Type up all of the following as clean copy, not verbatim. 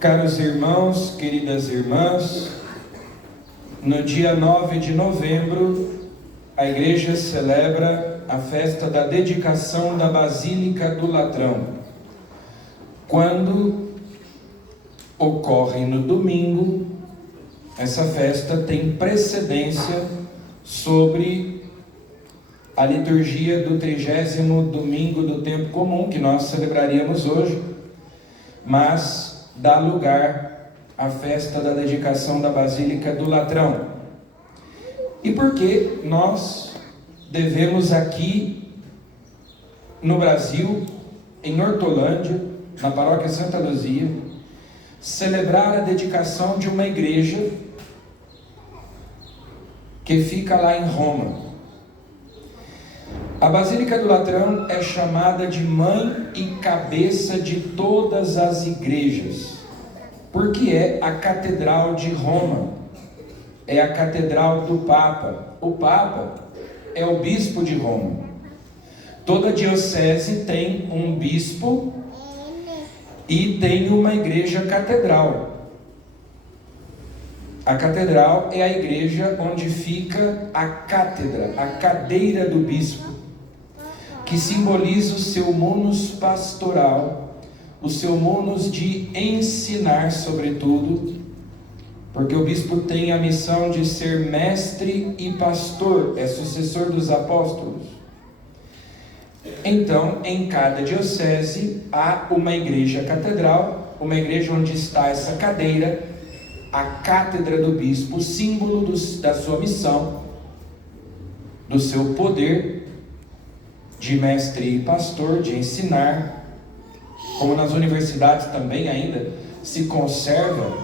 Caros irmãos, queridas irmãs, no dia 9 de novembro, a Igreja celebra a festa da dedicação da Basílica do Latrão. Quando ocorre no domingo, essa festa tem precedência sobre a liturgia do 30º domingo do tempo comum, que nós celebraríamos hoje, mas dá lugar à festa da dedicação da Basílica do Latrão. E por que nós devemos aqui no Brasil, em Hortolândia, na paróquia Santa Luzia, celebrar a dedicação de uma igreja que fica lá em Roma? A Basílica do Latrão é chamada de mãe e cabeça de todas as igrejas, porque é a catedral de Roma, é a catedral do Papa. O Papa é o bispo de Roma. Toda diocese tem um bispo e tem uma igreja catedral. A catedral é a igreja onde fica a cátedra, a cadeira do bispo, que simboliza o seu munus pastoral, o seu munus de ensinar sobretudo, porque o bispo tem a missão de ser mestre e pastor, é sucessor dos apóstolos. Então, em cada diocese há uma igreja catedral, uma igreja onde está essa cadeira, a cátedra do bispo, símbolo da sua missão, do seu poder de mestre e pastor, de ensinar. Como nas universidades também ainda se conserva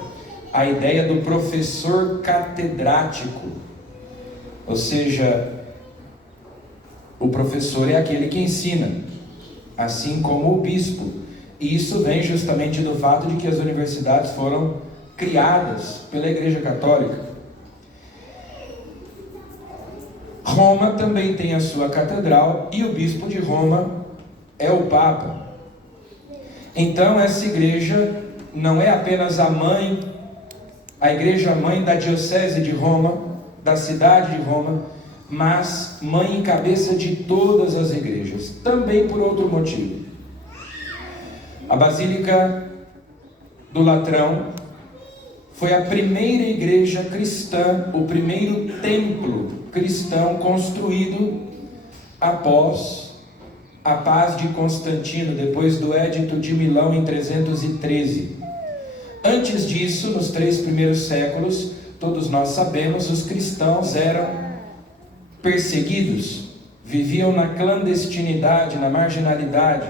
a ideia do professor catedrático, ou seja, o professor é aquele que ensina, assim como o bispo. E isso vem justamente do fato de que as universidades foram criadas pela Igreja Católica. Roma também tem a sua catedral e o bispo de Roma é o Papa. Então essa igreja não é apenas a igreja mãe da diocese de Roma, da cidade de Roma, mas mãe e cabeça de todas as igrejas, também por outro motivo. A Basílica do Latrão foi a primeira igreja cristã, o primeiro templo cristão construído após a paz de Constantino, depois do Édito de Milão em 313. Antes disso, nos 3 primeiros séculos, todos nós sabemos, os cristãos eram perseguidos, viviam na clandestinidade, na marginalidade,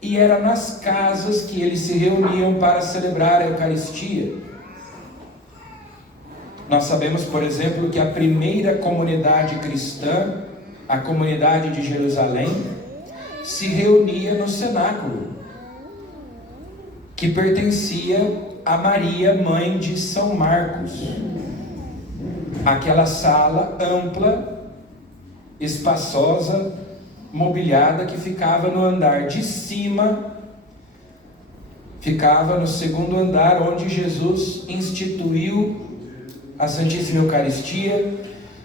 e era nas casas que eles se reuniam para celebrar a Eucaristia. Nós sabemos, por exemplo, que a primeira comunidade cristã, a comunidade de Jerusalém, se reunia no cenáculo, que pertencia a Maria, mãe de São Marcos. Aquela sala ampla, espaçosa, mobiliada, que ficava no andar de cima, ficava no segundo andar, onde Jesus instituiu a Santíssima Eucaristia.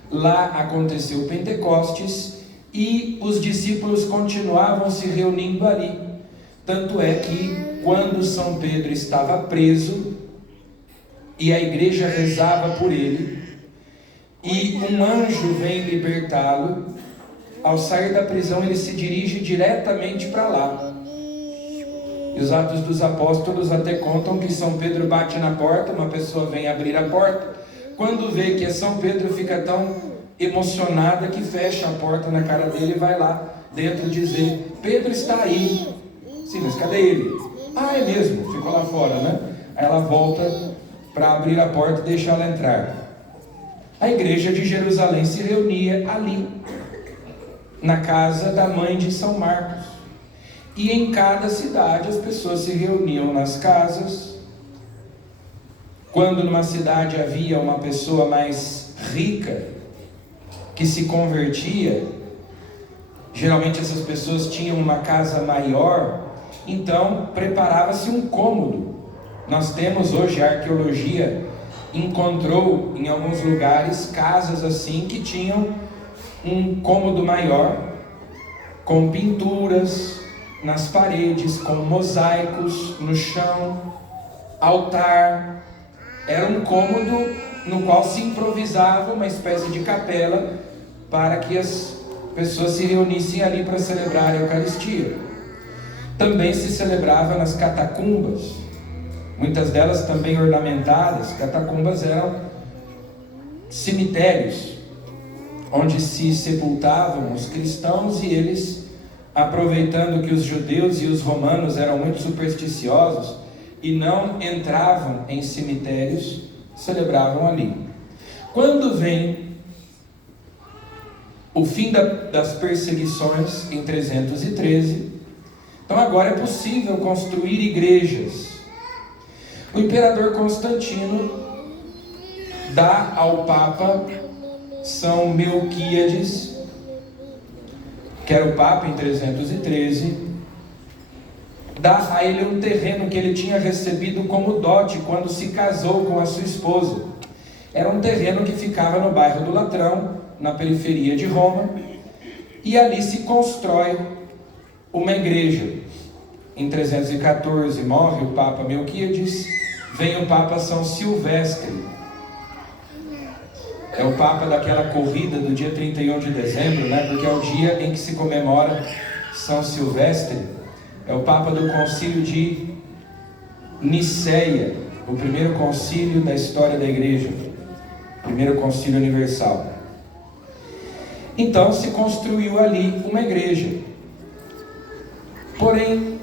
Lá aconteceu o Pentecostes e os discípulos continuavam se reunindo ali. Tanto é que quando São Pedro estava preso e a igreja rezava por ele, e um anjo vem libertá-lo, ao sair da prisão ele se dirige diretamente para lá. E os Atos dos Apóstolos até contam que São Pedro bate na porta, uma pessoa vem abrir a porta. Quando vê que é São Pedro, fica tão emocionada que fecha a porta na cara dele e vai lá dentro dizer: Pedro está aí. Sim, mas cadê ele? Ah, é mesmo, ficou lá fora, né? Aí ela volta para abrir a porta e deixar ela entrar. A igreja de Jerusalém se reunia ali, na casa da mãe de São Marcos. E em cada cidade as pessoas se reuniam nas casas. Quando numa cidade havia uma pessoa mais rica que se convertia, geralmente essas pessoas tinham uma casa maior, então preparava-se um cômodo Nós temos hoje, a arqueologia encontrou em alguns lugares casas assim que tinham um cômodo maior, com pinturas nas paredes, com mosaicos no chão, altar. Era um cômodo no qual se improvisava uma espécie de capela para que as pessoas se reunissem ali para celebrar a Eucaristia. Também se celebrava nas catacumbas, muitas delas também ornamentadas. Catacumbas eram cemitérios onde se sepultavam os cristãos, e eles, aproveitando que os judeus e os romanos eram muito supersticiosos e não entravam em cemitérios, celebravam ali. Quando vem o fim das perseguições em 313, então agora é possível construir igrejas. O imperador Constantino dá ao Papa São Melquíades, que era o Papa em 313, dá a ele um terreno que ele tinha recebido como dote quando se casou com a sua esposa. Era um terreno que ficava no bairro do Latrão, na periferia de Roma, e ali se constrói uma igreja. Em 314 morre o Papa Melquíades, vem o Papa São Silvestre. É o Papa daquela corrida do dia 31 de dezembro, né? Porque é o dia em que se comemora São Silvestre. É o Papa do Concílio de Niceia, o primeiro concílio da história da Igreja, primeiro concílio universal. Então se construiu ali uma igreja. Porém,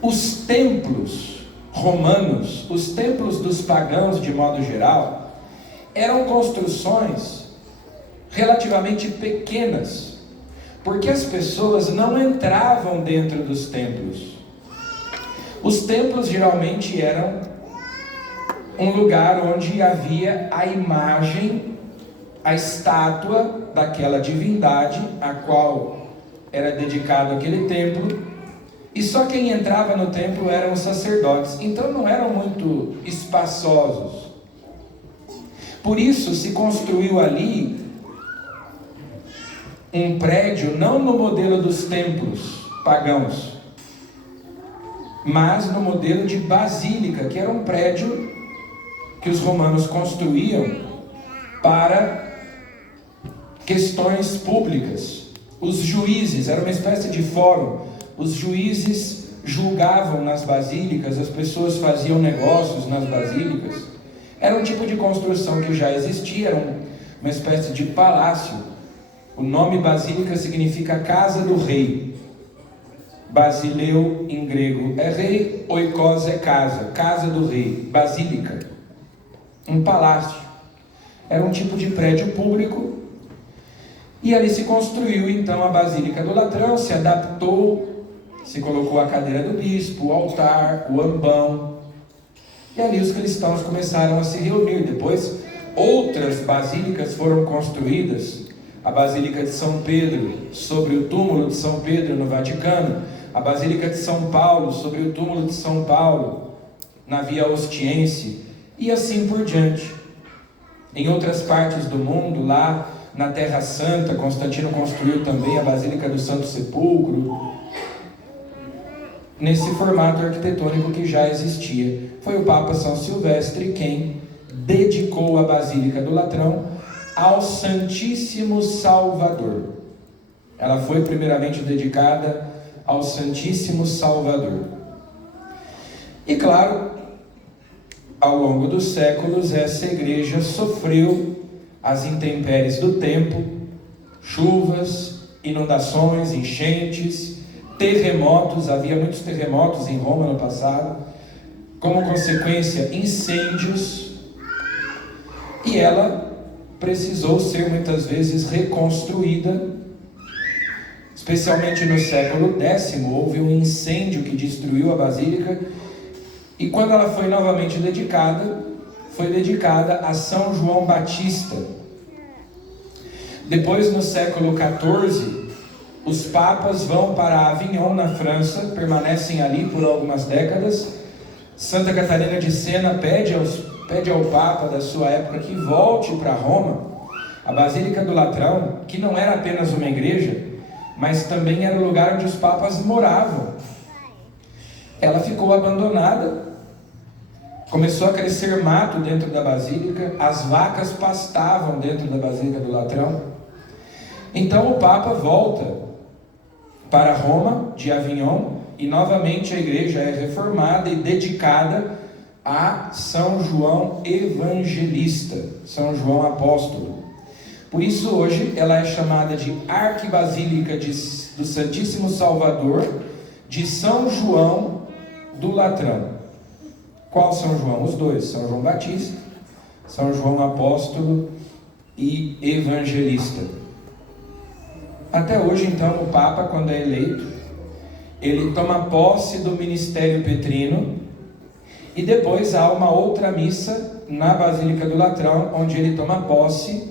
os templos romanos, os templos dos pagãos de modo geral, eram construções relativamente pequenas, porque as pessoas não entravam dentro dos templos. Os templos geralmente eram um lugar onde havia a imagem, a estátua daquela divindade a qual era dedicado aquele templo, e só quem entrava no templo eram os sacerdotes. Então não eram muito espaçosos. Por isso se construiu ali um prédio, não no modelo dos templos pagãos, mas no modelo de basílica, que era um prédio que os romanos construíam para questões públicas. Os juízes, era uma espécie de fórum, os juízes julgavam nas basílicas, as pessoas faziam negócios nas basílicas. Era um tipo de construção que já existia, era uma espécie de palácio. O nome basílica significa casa do rei. Basileu em grego é rei, oikos é casa, casa do rei, basílica, um palácio. Era um tipo de prédio público, e ali se construiu então a Basílica do Latrão, se adaptou, se colocou a cadeira do bispo, o altar, o ambão, e ali os cristãos começaram a se reunir. Depois outras basílicas foram construídas, a Basílica de São Pedro, sobre o túmulo de São Pedro no Vaticano, a Basílica de São Paulo, sobre o túmulo de São Paulo, na Via Ostiense, e assim por diante. Em outras partes do mundo, lá na Terra Santa, Constantino construiu também a Basílica do Santo Sepulcro, nesse formato arquitetônico que já existia. Foi o Papa São Silvestre quem dedicou a Basílica do Latrão ao Santíssimo Salvador. Ela foi primeiramente dedicada ao Santíssimo Salvador. E claro, ao longo dos séculos, essa igreja sofreu as intempéries do tempo, chuvas, inundações, enchentes, terremotos. Havia muitos terremotos em Roma no passado, como consequência incêndios, e ela precisou ser muitas vezes reconstruída. Especialmente no século X, houve um incêndio que destruiu a basílica, e quando ela foi novamente dedicada, foi dedicada a São João Batista. Depois, no século XIV, os papas vão para Avignon, na França, permanecem ali por algumas décadas, Santa Catarina de Sena pede ao Papa da sua época que volte para Roma. A Basílica do Latrão, que não era apenas uma igreja, mas também era o lugar onde os papas moravam. Ela ficou abandonada, começou a crescer mato dentro da Basílica, as vacas pastavam dentro da Basílica do Latrão. Então o Papa volta para Roma, de Avignon, e novamente a igreja é reformada e dedicada a São João Evangelista, São João Apóstolo. Por isso hoje ela é chamada de Arquibasílica do Santíssimo Salvador de São João do Latrão. Qual São João? Os dois, São João Batista, São João Apóstolo e Evangelista. Até hoje, então, o Papa, quando é eleito, ele toma posse do ministério petrino e depois há uma outra missa na Basílica do Latrão, onde ele toma posse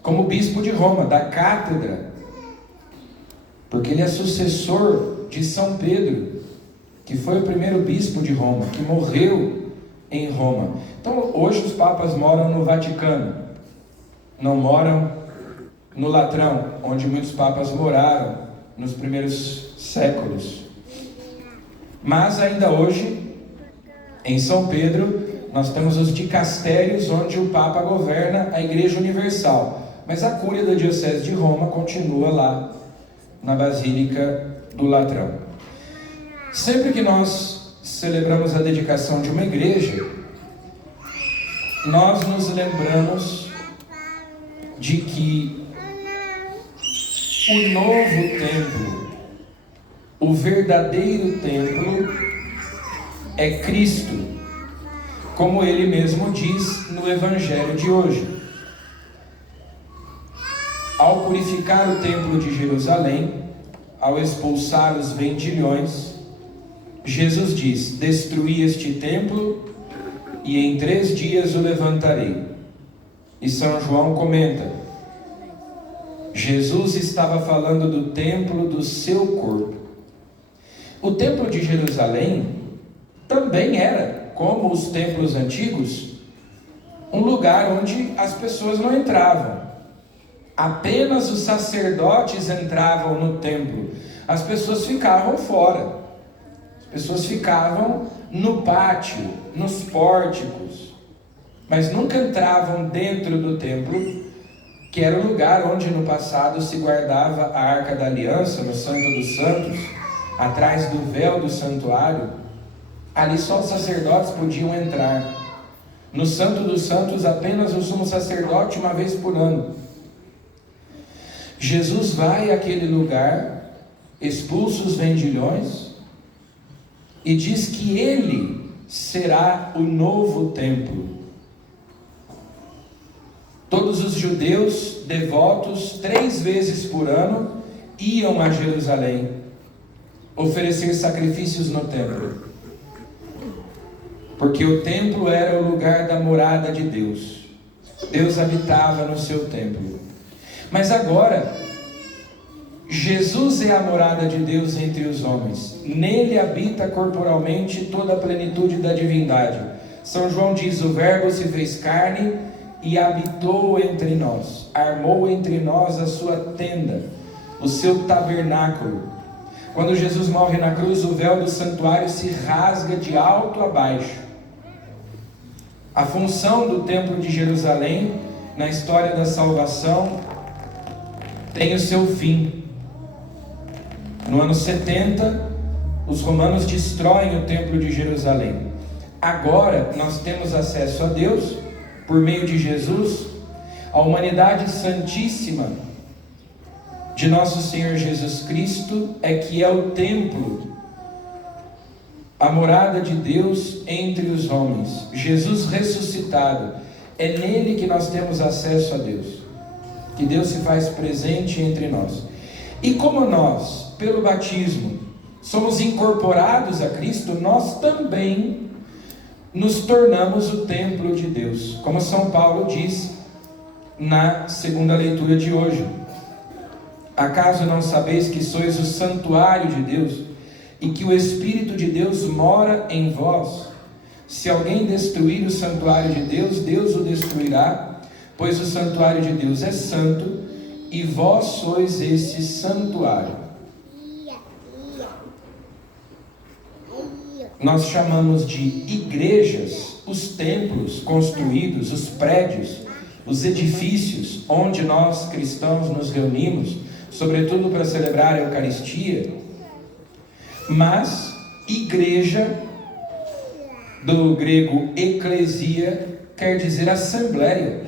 como bispo de Roma, da cátedra, porque ele é sucessor de São Pedro, que foi o primeiro bispo de Roma, que morreu em Roma. Então, hoje os papas moram no Vaticano, não moram no Latrão, onde muitos papas moraram nos primeiros séculos. Mas ainda hoje, em São Pedro, nós temos os dicastérios, onde o Papa governa a Igreja Universal. Mas a cúria da Diocese de Roma continua lá na Basílica do Latrão. Sempre que nós celebramos a dedicação de uma igreja, nós nos lembramos de que o novo templo, o verdadeiro templo, é Cristo, como ele mesmo diz no Evangelho de hoje. Ao purificar o templo de Jerusalém, ao expulsar os vendilhões, Jesus diz: destruí este templo e em 3 dias o levantarei. E São João comenta: Jesus estava falando do templo do seu corpo. O templo de Jerusalém também era, como os templos antigos, um lugar onde as pessoas não entravam. Apenas os sacerdotes entravam no templo. As pessoas ficavam fora. As pessoas ficavam no pátio, nos pórticos, mas nunca entravam dentro do templo, que era o lugar onde no passado se guardava a Arca da Aliança, no Santo dos Santos, atrás do véu do santuário. Ali só os sacerdotes podiam entrar. No Santo dos Santos, apenas o sumo sacerdote uma vez por ano. Jesus vai àquele lugar, expulsa os vendilhões e diz que ele será o novo templo. Todos os judeus devotos, 3 vezes por ano, iam a Jerusalém oferecer sacrifícios no templo, porque o templo era o lugar da morada de Deus. Deus habitava no seu templo. Mas agora, Jesus é a morada de Deus entre os homens. Nele habita corporalmente toda a plenitude da divindade. São João diz: o Verbo se fez carne e habitou entre nós. Armou entre nós a sua tenda, o seu tabernáculo. Quando Jesus morre na cruz, o véu do santuário se rasga de alto a baixo. A função do templo de Jerusalém na história da salvação tem o seu fim. No ano 70, os romanos destroem o templo de Jerusalém. Agora nós temos acesso a Deus por meio de Jesus. A humanidade santíssima de nosso Senhor Jesus Cristo é que é o templo, a morada de Deus entre os homens. Jesus ressuscitado, é nele que nós temos acesso a Deus, que Deus se faz presente entre nós. E como nós, pelo batismo, somos incorporados a Cristo, nós também nos tornamos o templo de Deus, como São Paulo diz na segunda leitura de hoje. Acaso não sabeis que sois o santuário de Deus e que o Espírito de Deus mora em vós? Se alguém destruir o santuário de Deus, Deus o destruirá, pois o santuário de Deus é santo, e vós sois esse santuário. Nós chamamos de igrejas os templos construídos, os prédios, os edifícios onde nós cristãos nos reunimos, sobretudo para celebrar a Eucaristia. Mas igreja, do grego eclesia, quer dizer assembleia.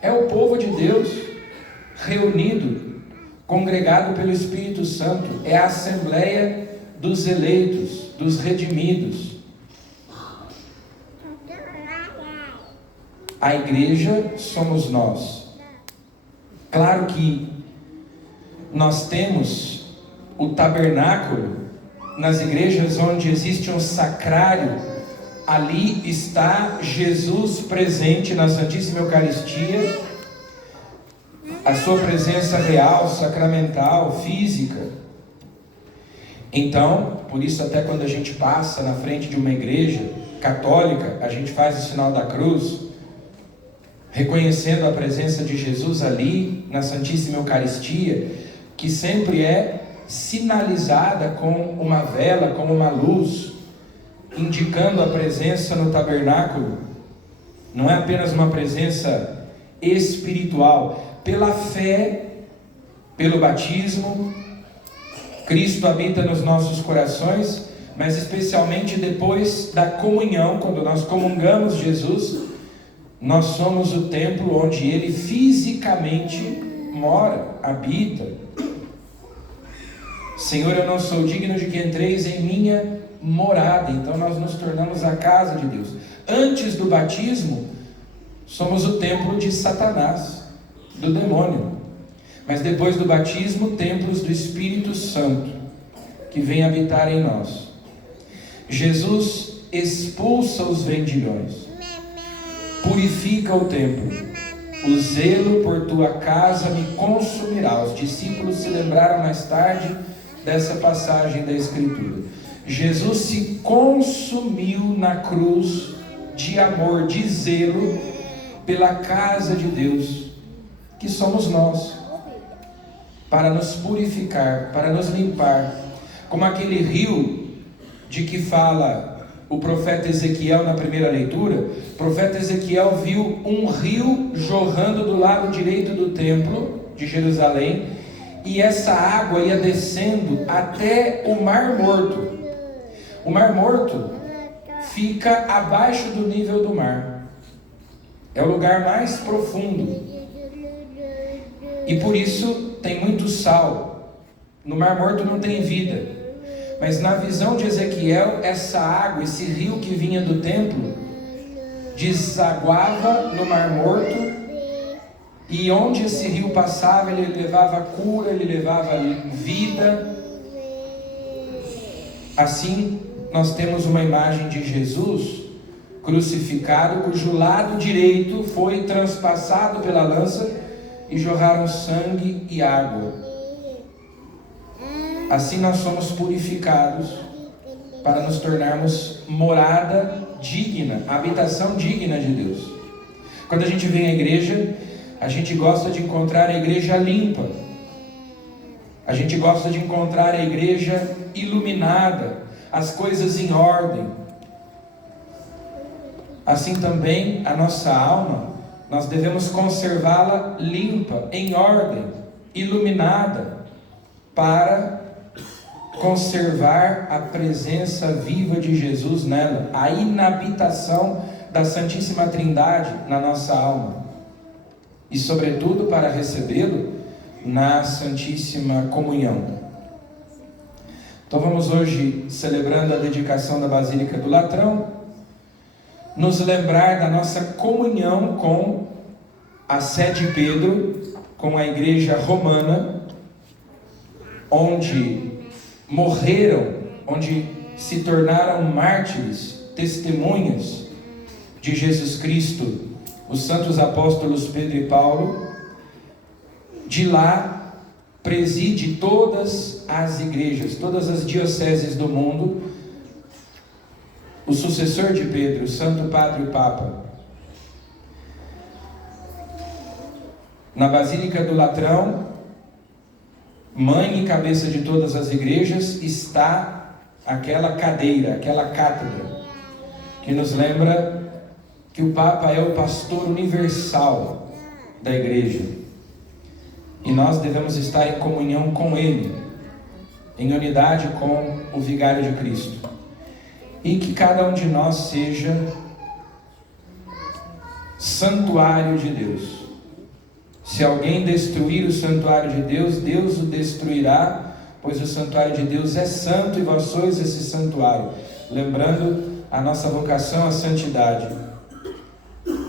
É o povo de Deus reunido, congregado pelo Espírito Santo. É a assembleia dos eleitos, dos redimidos. A igreja somos nós. Claro que nós temos o tabernáculo nas igrejas onde existe um sacrário. Ali está Jesus presente na Santíssima Eucaristia, a sua presença real, sacramental, física. Então, por isso até quando a gente passa na frente de uma igreja católica, a gente faz o sinal da cruz, reconhecendo a presença de Jesus ali na Santíssima Eucaristia, que sempre é sinalizada com uma vela, com uma luz, indicando a presença no tabernáculo. Não é apenas uma presença espiritual. Pela fé, pelo batismo, Cristo habita nos nossos corações, mas especialmente depois da comunhão, quando nós comungamos Jesus, nós somos o templo onde Ele fisicamente mora, habita. Senhor, eu não sou digno de que entreis em minha morada. Então nós nos tornamos a casa de Deus. Antes do batismo, somos o templo de Satanás, do demônio. Mas depois do batismo, templos do Espírito Santo, que vem habitar em nós. Jesus expulsa os vendilhões, purifica o templo. O zelo por tua casa me consumirá. Os discípulos se lembraram mais tarde dessa passagem da Escritura. Jesus se consumiu na cruz de amor, de zelo pela casa de Deus, que somos nós, para nos purificar, para nos limpar, como aquele rio de que fala o profeta Ezequiel na primeira leitura. O profeta Ezequiel viu um rio jorrando do lado direito do templo de Jerusalém, e essa água ia descendo até o Mar Morto. O Mar Morto fica abaixo do nível do mar. É o lugar mais profundo. E por isso tem muito sal. No Mar Morto não tem vida. Mas na visão de Ezequiel, essa água, esse rio que vinha do templo, desaguava no Mar Morto. E onde esse rio passava, ele levava cura, ele levava vida. Assim, nós temos uma imagem de Jesus crucificado, cujo lado direito foi transpassado pela lança e jorraram sangue e água. Assim nós somos purificados para nos tornarmos morada digna, habitação digna de Deus. Quando a gente vem à igreja, a gente gosta de encontrar a igreja limpa. A gente gosta de encontrar a igreja iluminada, as coisas em ordem. Assim também a nossa alma, nós devemos conservá-la limpa, em ordem, iluminada, para conservar a presença viva de Jesus nela, a inabitação da Santíssima Trindade na nossa alma, e sobretudo para recebê-lo na Santíssima Comunhão. Então vamos hoje, celebrando a dedicação da Basílica do Latrão, nos lembrar da nossa comunhão com a Sé de Pedro, com a Igreja Romana, onde morreram, onde se tornaram mártires, testemunhas de Jesus Cristo, os santos apóstolos Pedro e Paulo. De lá preside todas as igrejas, todas as dioceses do mundo, o sucessor de Pedro, o Santo Padre Papa. Na Basílica do Latrão, mãe e cabeça de todas as igrejas, está aquela cadeira, aquela cátedra, que nos lembra que o Papa é o pastor universal da igreja. E nós devemos estar em comunhão com ele, em unidade com o Vigário de Cristo. E que cada um de nós seja santuário de Deus. Se alguém destruir o santuário de Deus, Deus o destruirá, pois o santuário de Deus é santo e vós sois esse santuário. Lembrando a nossa vocação à santidade.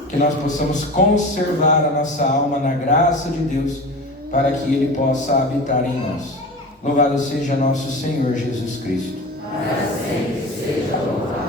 Que nós possamos conservar a nossa alma na graça de Deus, para que Ele possa habitar em nós. Louvado seja nosso Senhor Jesus Cristo. Para sempre seja louvado.